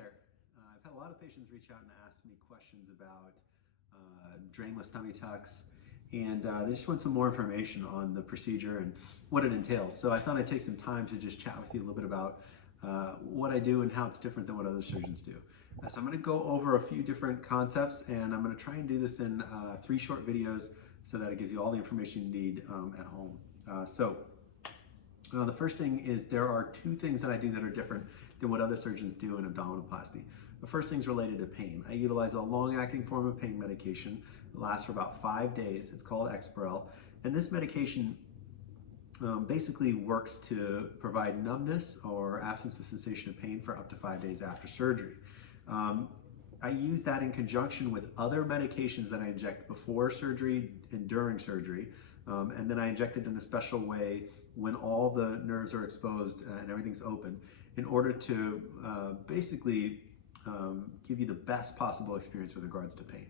there. I've had a lot of patients reach out and ask me questions about drainless tummy tucks, and they just want some more information on the procedure and what it entails. So I thought I'd take some time to just chat with you a little bit about what I do and how it's different than what other surgeons do. So I'm going to go over a few different concepts, and I'm going to try and do this in 3 short videos so that it gives you all the information you need at home. The first thing is there are 2 things that I do that are different than what other surgeons do in abdominoplasty. The first thing is related to pain. I utilize a long-acting form of pain medication. It lasts for about 5 days. It's called Exparel. And this medication basically works to provide numbness or absence of sensation of pain for up to 5 days after surgery. I use that in conjunction with other medications that I inject before surgery and during surgery. And then I inject it in a special way when all the nerves are exposed and everything's open in order to basically give you the best possible experience with regards to pain.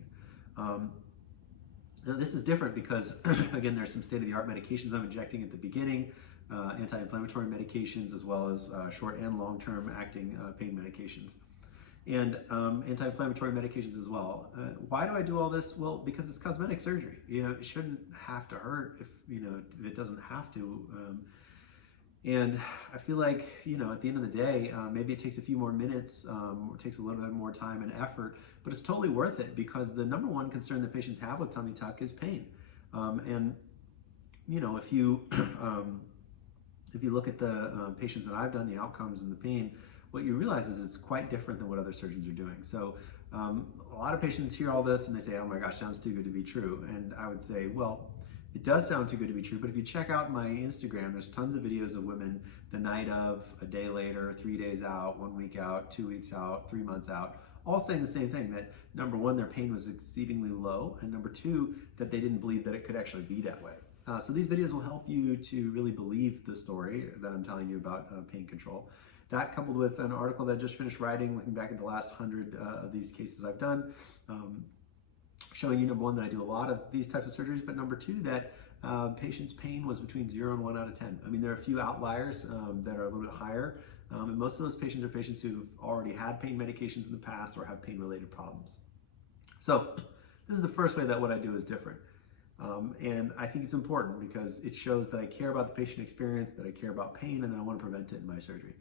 Now this is different because, again, there's some state-of-the-art medications I'm injecting at the beginning, anti-inflammatory medications, as well as short and long-term acting pain medications. And anti-inflammatory medications as well. Why do I do all this? Well, because it's cosmetic surgery. It shouldn't have to hurt if it doesn't have to. And I feel like, at the end of the day, maybe it takes a few more minutes, or it takes a little bit more time and effort, but it's totally worth it because the number one concern that patients have with tummy tuck is pain. If you look at the patients that I've done, the outcomes and the pain, what you realize is it's quite different than what other surgeons are doing. So a lot of patients hear all this and they say, oh my gosh, sounds too good to be true. And I would say, well, it does sound too good to be true, but if you check out my Instagram, there's tons of videos of women the night of, a day later, 3 days out, 1 week out, 2 weeks out, 3 months out, all saying the same thing, that number one, their pain was exceedingly low, and number two, that they didn't believe that it could actually be that way. So these videos will help you to really believe the story that I'm telling you about pain control. That, coupled with an article that I just finished writing, looking back at the last 100 of these cases I've done, showing you, number one, that I do a lot of these types of surgeries, but number two, that patients' pain was between 0 and 1 out of 10. I mean, there are a few outliers that are a little bit higher, and most of those patients are patients who've already had pain medications in the past or have pain-related problems. So this is the first way that what I do is different. And I think it's important because it shows that I care about the patient experience, that I care about pain, and that I want to prevent it in my surgery.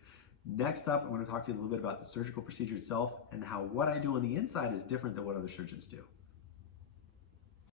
Next up, I'm going to talk to you a little bit about the surgical procedure itself and how what I do on the inside is different than what other surgeons do.